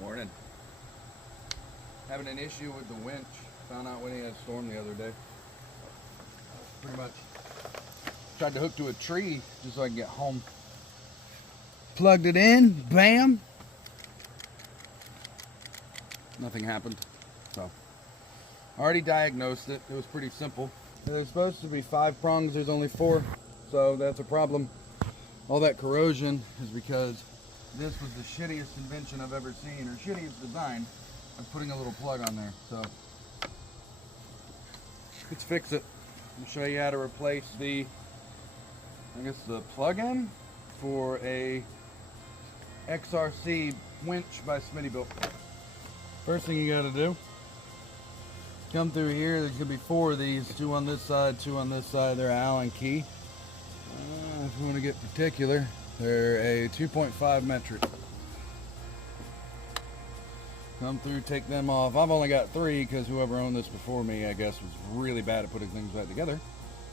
Morning. Having an issue with the winch. Found out when he had a storm the other day. Pretty much tried to hook to a tree just so I can get home. Plugged it in, bam. Nothing happened. So, already diagnosed it. It was pretty simple. There's supposed to be 5 prongs, there's only 4. So that's a problem. All that corrosion is because this was the shittiest invention I've ever seen, or shittiest design, of putting a little plug on there. So let's fix it. I'll show you how to replace the plug-in for a XRC winch by Smittybilt. First thing you gotta do, come through here. There's gonna be 4 of these, 2 on this side, 2 on this side. They're Allen key. If you want to get particular, they're a 2.5 metric. Come through, take them off. I've only got 3 because whoever owned this before me, I guess, was really bad at putting things back together.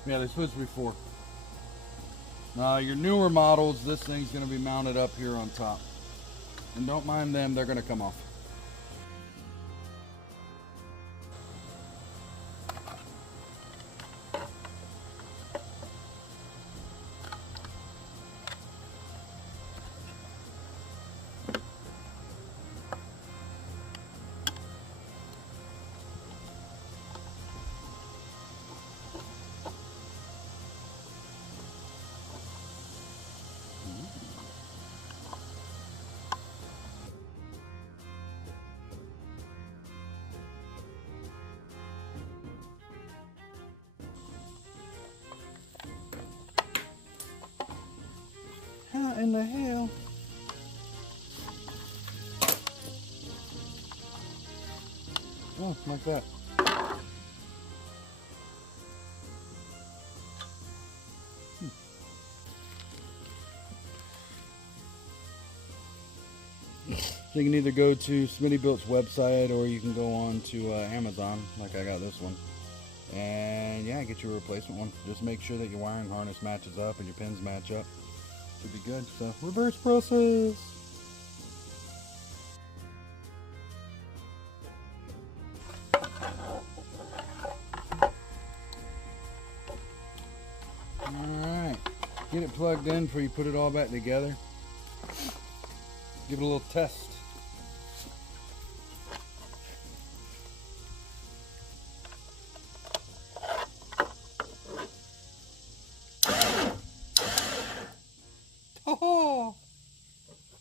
Yeah, they're supposed to be 4. Your newer models, this thing's going to be mounted up here on top. And don't mind them, they're going to come off. How in the hell? Oh, like that. So you can either go to Smittybilt's website or you can go on to Amazon, like I got this one. And yeah, get you a replacement one. Just make sure that your wiring harness matches up and your pins match up. Should be good. So, reverse process. Alright. Get it plugged in before you put it all back together. Give it a little test.